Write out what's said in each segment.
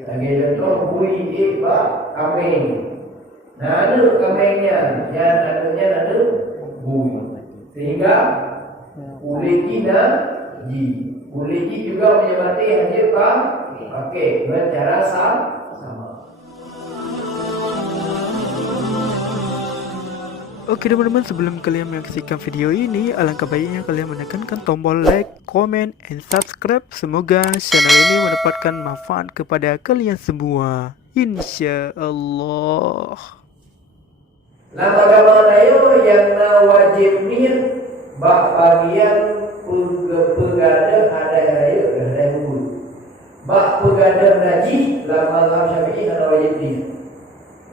Lagi contoh bui iba kambing. Nah, ada kambingnya, yang ada bui. Sehingga uliki ji. Uliki juga menyebati hanya pakai dengan cara sama. Oke teman-teman, sebelum kalian menyaksikan video ini, alangkah baiknya kalian menekankan tombol like, comment, and subscribe. Semoga channel ini mendapatkan manfaat kepada kalian semua, insya Allah. Nama agama tayo yang wajib niat bak bagian pegada ada raya ada hulu. Bak pegada najis lama mazhab Syafi'i ada wajib niat.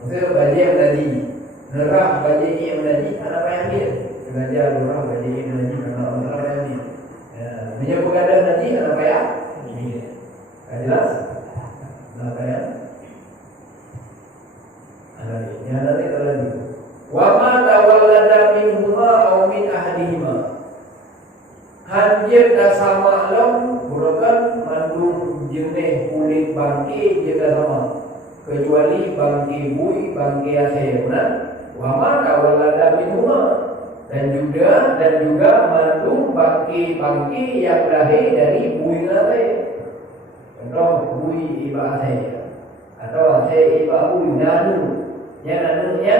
Maksudnya wajib najis. Nerah bagi yang menajis anak payah dia. Sengaja nerah bagi yang menajis anak payah dia. Menyebut ada najis anak payah dia. Jelas? Anak payah. Ada ni tadi. Wa ma tawallada minhuma aw min ahadihima. Hanjir dah sama lam bukan mandung jenis kulit bangki dia dah sama. Kecuali bangki bui, bangki asal, benar? Wa ma tawallada minhuma dan juga mandung bangki yang lahir dari bui asal. Contoh bui iba asal atau asal iba bui nanu. Yang nanunya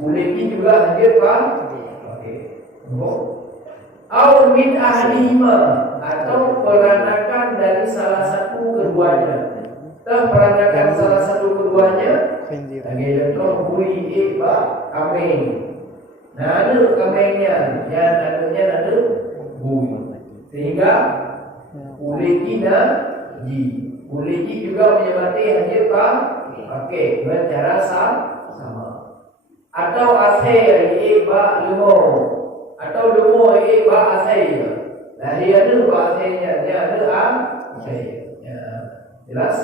kulit ini juga hadir okey. Au min ahlihima atau peranakan dari salah satu keduanya. Peranakan salah satu keduanya. Lagi contoh bui iba kambing. Nah, ada kambingnya, yang ada bui. Sehingga kulit ji. Kulit ji juga menyebati hadir pakai dengan cara sama. Atau asal iba lemo atau lemo iba asal. Nah, dia ada asalnya, dia ada asal. Jelas?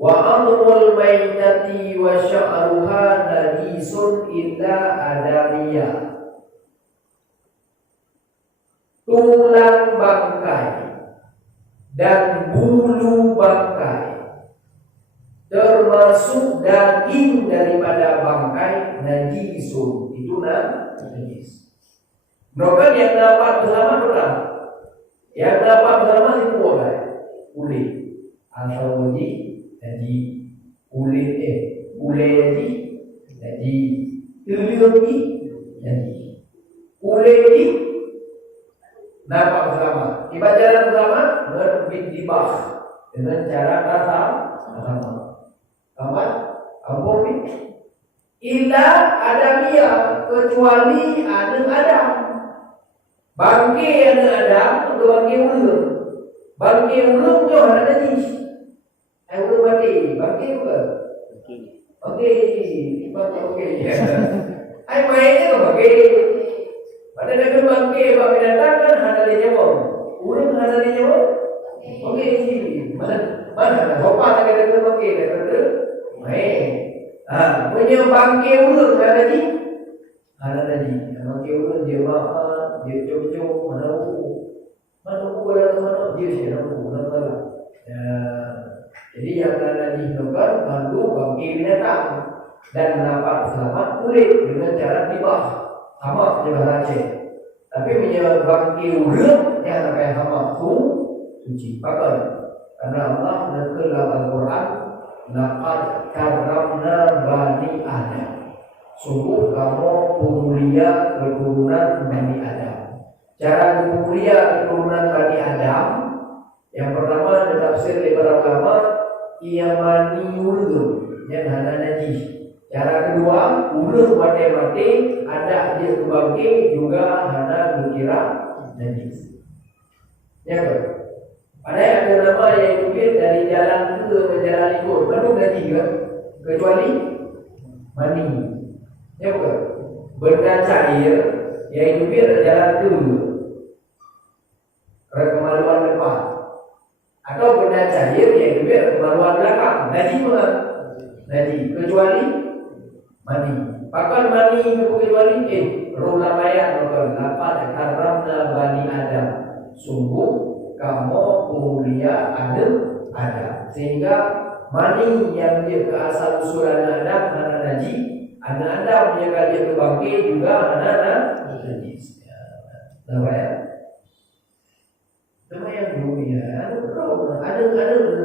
Wa amrul maitati wa sya'ruha najisun illa adamiyah. Tulang bangkai dan bulu bangkai termasuk daging daripada bangkai najisun, itu najis. Bukan yang dapat bersama berapa? Yang dapat bersama itu apa? Kulit atau jadi kulit jadi kulit dapat bersama. Ibadah bersama berbintibah dengan cara sama. Sama apa illa adamiyah, kecuali Adam. Bangkai Adam itu bangkai ulung. Bangkai ulung tu ada najis. Ulung bangkai bukan? Bangkai. Ai mainnya tu bangkai. Pada dalam bangkai binatang kan ada di nyawa. Ulung ada di nyawa. Bangkai mana sopan ada bangkai ada. Punya bangkai ulun ada di bangkai ulun dia makan, dia cocok mana dia siapa. Jadi yang ada di dokter mandu bangkai binatang dan dapat selamat kulit dengan cara dibah sama seperti bahasa Aceh. Tapi punya bangkai ulun yang pakai sama suci pakai. Karena Allah menekan dalam Al-Quran, laqad karramna bani Adam. Sungguh kamu pemulia keturunan Bani Adam. Cara pemulia keturunan Bani Adam, yang pertama ditafsir oleh para ulama, ia mani ulun yang hana najis. Cara kedua, ulun mati ada dia kebangkit juga hana berkira najis. Ya kan? Ada yang nama yang dikir dari jalan ke jalan ikut, penuh najis kan? Kecuali mani. Ya bukan? Benda cair yang dikir jalan ke kemaluan depan. Atau benda cair yang dikir kemaluan belakang. Najis bukan? Najis. Kecuali mani. Bahkan mani kecuali roh lamayat bukan. Lapan karamna bani Adam. Sungguh kamu mulia ada sehingga mani yang dia ke asal usul anak Adam najis, anak Adam dia kalau dia ke bangkit juga anak najis. Tahu ya? Nama yang dunia ada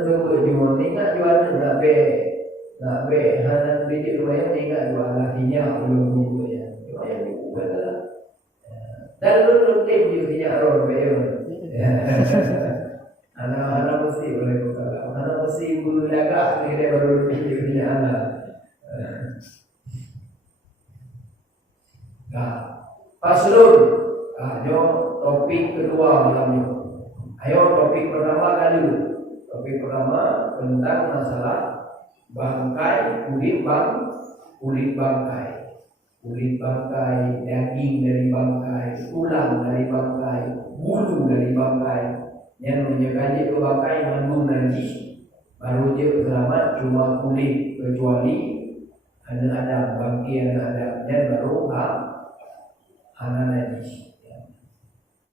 jual ingat jual nak be hanan bidik rumah ingat jual lakinya belum buku ya. Cuma yang buku adalah dan lu tim juga ron beyo. Anak-anak mesti boleh buka. Anak mesti bulu jaga ni dia baru punya anak. Nah, paslon. Ayo topik kedua malam ini. Ayo topik pertama kali. Topik pertama tentang masalah bangkai, kulit bangkai, daging dari bangkai, tulang dari bangkai, bulu dari bangkai. Yang menjaga ke bangkai mengandung najis, baru dia selamat cuma kulit, kecuali ada bangkai yang ada dan baru anak